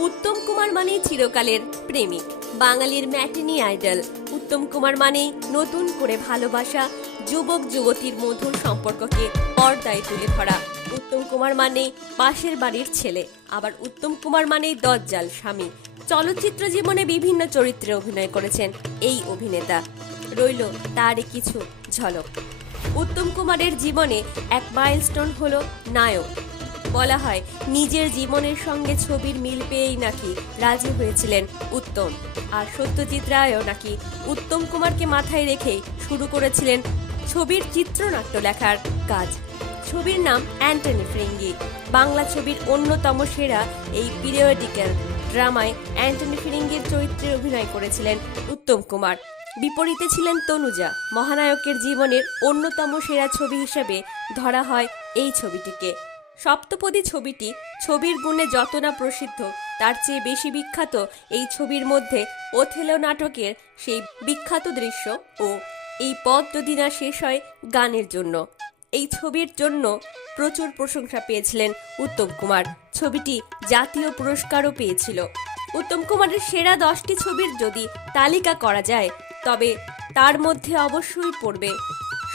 উত্তম কুমার মানেই চিরকালের প্রেমিক। বাঙালির ম্যাটিনি আইডল। উত্তম কুমার মানেই নতুন করে ভালোবাসা, যুবক, যুবতীর মধুর সম্পর্ককে পর্দায় তুলে ধরা। উত্তম কুমার মানেই পাশের বাড়ির ছেলে, আবার উত্তম কুমার মানেই দজ্জাল স্বামী। চলচ্চিত্র জীবনে বিভিন্ন চরিত্রে অভিনয় করেছেন এই অভিনেতা। রইল তারই কিছু ঝলক। উত্তম কুমারের জীবনে এক মাইলস্টোন হলো নায়ক। বলা হয়, নিজের জীবনের সঙ্গে ছবির মিল পেয়েই নাকি রাজি হয়েছিলেন উত্তম। আর সত্যজিৎ রায়ও নাকি উত্তম কুমারকে মাথায় রেখেই শুরু করেছিলেন ছবির চিত্রনাট্য লেখার কাজ। ছবির নাম অ্যান্টনি ফ্রিঙ্গি। বাংলা ছবির অন্যতম সেরা এই পিরিয়ডিক্যাল ড্রামায় অ্যান্টনি ফিরিঙ্গির চরিত্রে অভিনয় করেছিলেন উত্তম কুমার। বিপরীতে ছিলেন তনুজা। মহানায়কের জীবনের অন্যতম সেরা ছবি হিসেবে ধরা হয় এই ছবিটিকে। সপ্তপদী ছবিটি ছবির গুণে যত না প্রসিদ্ধ, তার চেয়ে বেশি বিখ্যাত এই ছবির মধ্যে ওথেলো নাটকের সেই বিখ্যাত দৃশ্য ও এই পথ যদি না শেষ হয় গানের জন্য। এই ছবির জন্য প্রচুর প্রশংসা পেয়েছিলেন উত্তম কুমার। ছবিটি জাতীয় পুরস্কারও পেয়েছিল। উত্তম কুমারের সেরা দশটি ছবির যদি তালিকা করা যায়, তবে তার মধ্যে অবশ্যই পড়বে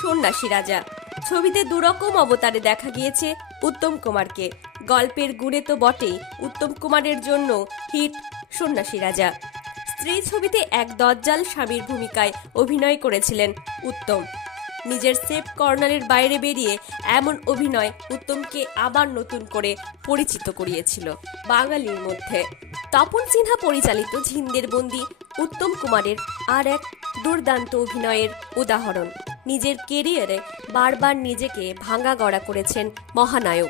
সন্ন্যাসী রাজা। ছবিতে দুরকম অবতারে দেখা গিয়েছে উত্তম কুমারকে। গল্পের গুণে তো বটেই উত্তম কুমারের জন্য হিট সন্ন্যাসী রাজা। স্ত্রী ছবিতে এক দজ্জাল স্বামীর ভূমিকায় অভিনয় করেছিলেন উত্তম। নিজের সেফ কর্নারের বাইরে বেরিয়ে এমন অভিনয় উত্তমকে আবার নতুন করে পরিচিত করিয়েছিল বাঙালির মধ্যে। তপন সিনহা পরিচালিত ঝিন্দের বন্দি উত্তম কুমারের আর এক দুর্দান্ত অভিনয়ের উদাহরণ। নিজের কেরিয়ারে বারবার নিজেকে ভাঙা গড়া করেছেন মহানায়ক।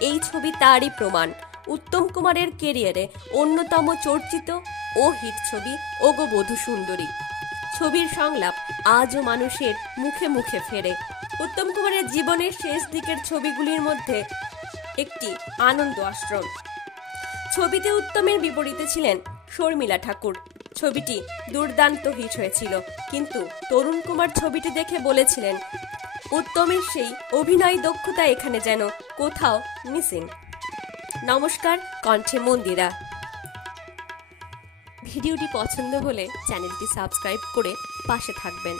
এই ছবি তারই প্রমাণ। উত্তম কুমারের কেরিয়ারে অন্যতম চর্চিত ও হিট ছবি ওগো বধূ সুন্দরী। ছবির সংলাপ আজও মানুষের মুখে মুখে ফেরে। উত্তম কুমারের জীবনের শেষ দিকের ছবিগুলির মধ্যে একটি আনন্দ আশ্রম। ছবিতে উত্তমের বিপরীতে ছিলেন শর্মিলা ঠাকুর। ছবিটি দুর্দান্ত হিট হয়েছিল। কিন্তু তরুণ কুমার ছবিটি দেখে বলেছিলেন, উত্তমের সেই অভিনয় দক্ষতা এখানে যেন কোথাও মিসিং। নমস্কার, কণ্ঠে মন্দিরা। ভিডিওটি পছন্দ হলে চ্যানেলটি সাবস্ক্রাইব করে পাশে থাকবেন।